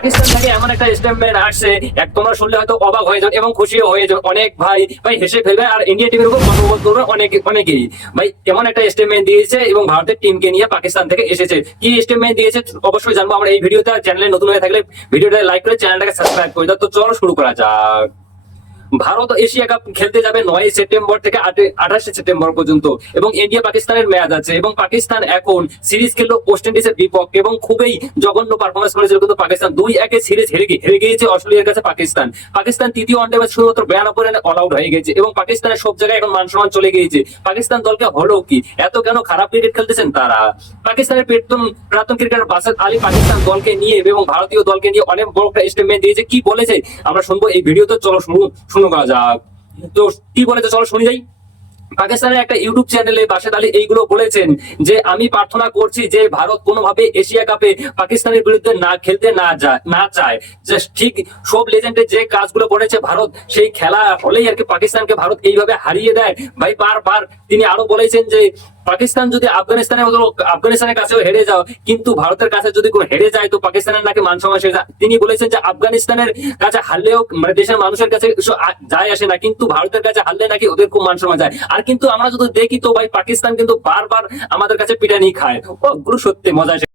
পাকিস্তান থেকে এমন একটা স্টেটমেন্ট আসছে, এক তোমরা শুনলে হয়তো অবাক হয়ে যান এবং খুশি হয়ে যান। অনেক ভাই ভাই হেসে ফেলবে আর ইন্ডিয়া টিমের উপর গর্ববোধ করবে অনেকেই। ভাই এমন একটা স্টেটমেন্ট দিয়েছে এবং ভারতের টিমকে নিয়ে পাকিস্তান থেকে এসেছে। কি স্টেটমেন্ট দিয়েছে অবশ্যই জানবো আমরা এই ভিডিওতে। চ্যানেলে নতুন হয়ে থাকলে ভিডিওটা লাইক করে চ্যানেলটাকে সাবস্ক্রাইব করে দাও। তো চলো শুরু করা যাক। ভারত এশিয়া কাপ খেলতে যাবে 9 সেপ্টেম্বর থেকে 28 সেপ্টেম্বর পর্যন্ত এবং ইন্ডিয়া পাকিস্তানের ম্যাচ আছে এবং পাকিস্তান এখন সিরিজ খেললো ওয়েস্ট ইন্ডিজের বিপক্ষে এবং খুবই জঘন্য পারফরমেন্স করেছিল। কিন্তু পাকিস্তান 2-1 সিরিজ হেরে গিয়েছে অস্ট্রেলিয়ার কাছে। পাকিস্তান তৃতীয় ওয়ানডে ম্যাচ শুধুমাত্র 92 রানে অল আউট হয়ে গেছে এবং পাকিস্তানের সব জায়গায় এখন মান সম্মান চলে গিয়েছে। পাকিস্তান দলকে হলো কি এত কেন খারাপ ক্রিকেট খেলতেছেন তারা? পাকিস্তানের প্রাক্তন ক্রিকেটার বাসাত আলী পাকিস্তান দলকে নিয়ে এবং ভারতীয় দলকে নিয়ে অনেক বড় একটা স্টেটমেন্ট দিয়েছে। কি বলেছে আমরা শুনবো এই ভিডিওতে। চলো শুরু করা যাক। তো কি বলেছে চলো শুনে যাই। পাকিস্তানের একটা ইউটিউব চ্যানেলে বাশাদ আলী এইগুলো বলেছেন যে আমি প্রার্থনা করছি যে ভারত কোনোভাবে এশিয়া কাপে পাকিস্তানের বিরুদ্ধে খেলতে না চায়। যে ঠিক সব লেজেন্ডের যে কাজগুলো করেছে ভারত, সেই খেলা হলেই আর কি পাকিস্তানকে ভারত এইভাবে হারিয়ে দেয়। ভাই বারবার তিনি আরো বলেছেন যে পাকিস্তান যদি আফগানিস্তানের কাছেও হেরে যাও, কিন্তু ভারতের কাছে যদি কোনো হেরে যায় তো পাকিস্তানের নাকি মান সম্মান শেষ। তিনি বলেছেন যে আফগানিস্তানের কাছে হারলেও মানে দেশের মানুষের কাছে যায় আসে না, কিন্তু ভারতের কাছে হারলে নাকি ওদের খুব মান সম্মান যায়। আর কিন্তু আমরা যদি দেখি তো ভাই পাকিস্তান কিন্তু বারবার আমাদের কাছে পিটানি খায়। ও গুরু সত্যি মজা।